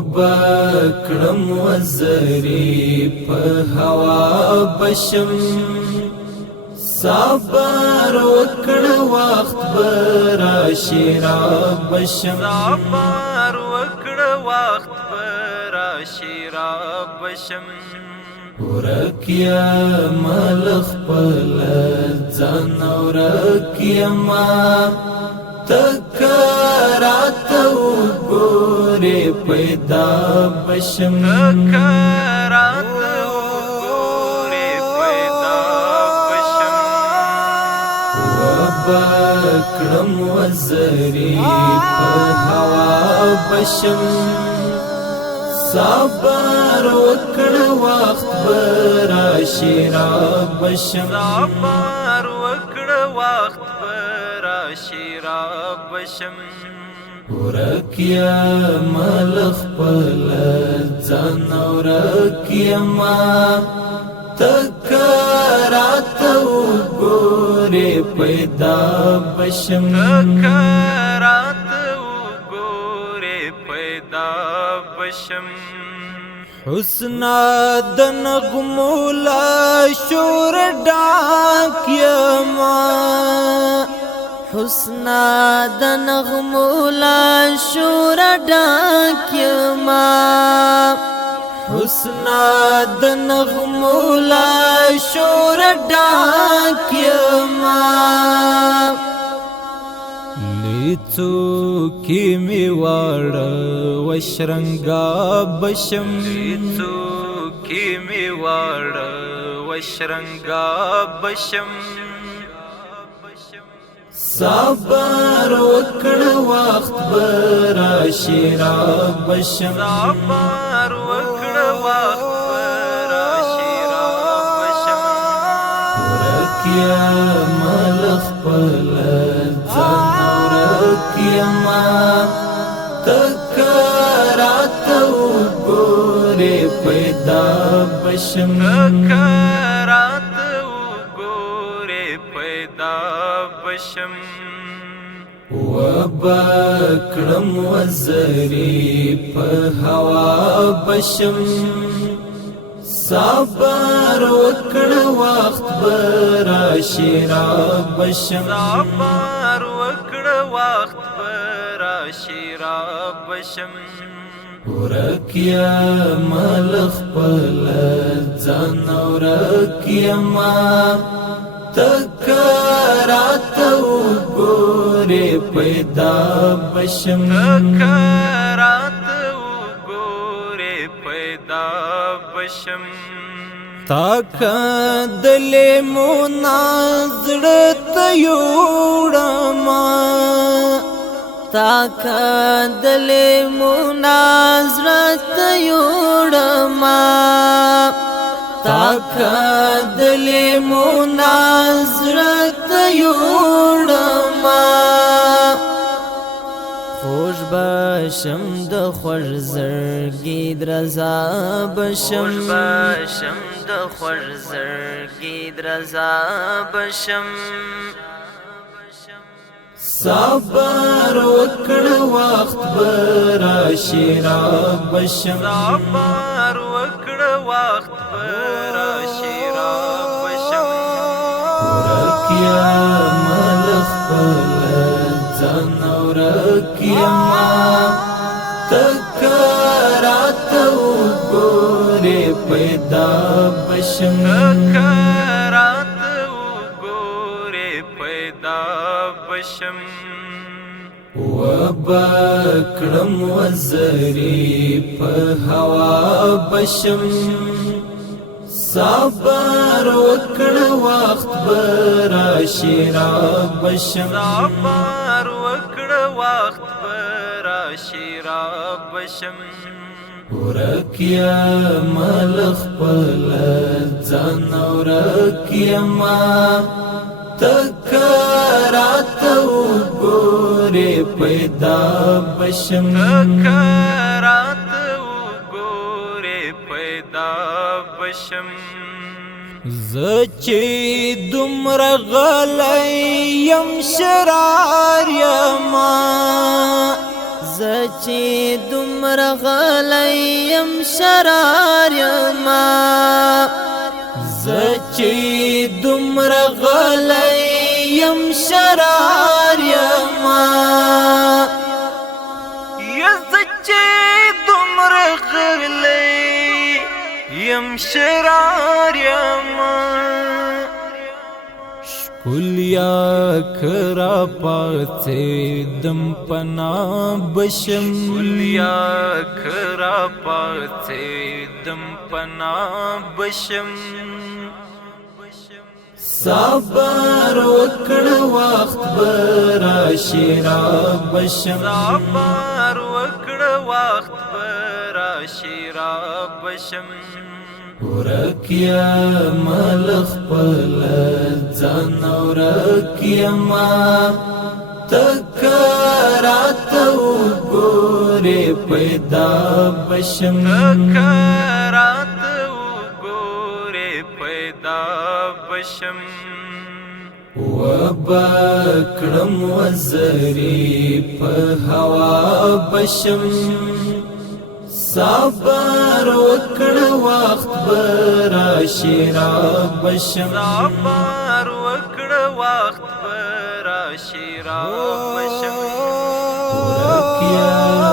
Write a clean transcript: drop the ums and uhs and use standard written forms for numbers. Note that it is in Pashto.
وبکړم وزری په هوا بشم صبر وکړه وخت براشي را بشم صبر وکړه وخت براشي را بشم ورکیا مال خپل ځان ورکیا ما تکرات وګورې پیدا بشم تکرات وګورې پیدا بشم وبکړم وزری په هوا بشم صبر وکړه وخت براشي را بشم صبر وکړه وخت براشي را بشم ورکیا مال خپل ځان ورکیا ما تکرات وګورې پیدا بشم تکرات وګورې پیدا بشم حسنا د نغمو لا شور ډاک یما حسنا د نغمو لا شور ډاک یما حسنا د نغمو لا شور ډاک یما لیڅو کی می واړ وشرنګا بشم لیڅو کی می واړ وشرنګا بشم صبر وکړه وخت براشي را بشم صبر وکړه وخت براشي را بشم ورکیا مال خپل ځان ورکیا ما تکرات وګورې پیدا بشم تکرات وګورې پیدا بشم وبکړم وزری په هوا بشم صبر وکړه وخت براشي را بشم صبر وکړه وخت براشي را بشم ورکیا مال خپل ځان ورکیا ما تکرات وګورې پیدا بشم تکرات وګورې پیدا بشم تاک دلې منازړت یوړما تاک دلې منازرت یوړما تاک دلې منازرت یوړما خوش بشم د خوږ زړګي درزا بشم خوش بشم د خوږ زړګي درزا بشم صبر وکړه وخت براشي را بشم صبر وکړه وخت براشي را بشم ورکیا مال خپل ځان ورکیا ما تکرات وګورې پیدا بشم تکرات وګورې پیدا بشم وبکړم وزری په هوا بشم صبر وکړه وخت براشي را بشم صبر وکړه وخت براشي را بشم ورکیا مال خپل ځان ورکیا ما تکرات وګورې پیدا بشم تکرات وګورې پیدا بشم زچې دومره غلی یم شرار یما زچی دمر غلیم شرار یما زچی دمر غلیم شرار یما یزچی دمر غلی یم شرار یما کلیا کرا پاتے دم پنا بشم کلیا کرا پاتے دم پنا بشم صبر وکړ وخت براشي را بشم صبر وکړ وخت براشي را بشم ورکیا ملخ پل ځان ورکیا ما تکرات وګوره پیدا بشم تکرات وګوره پیدا بشم وبکړم وزری په هوا بشم صبر وکړ وخت براشي را بشم صبر وکړ وخت براشي را بشم ورکیا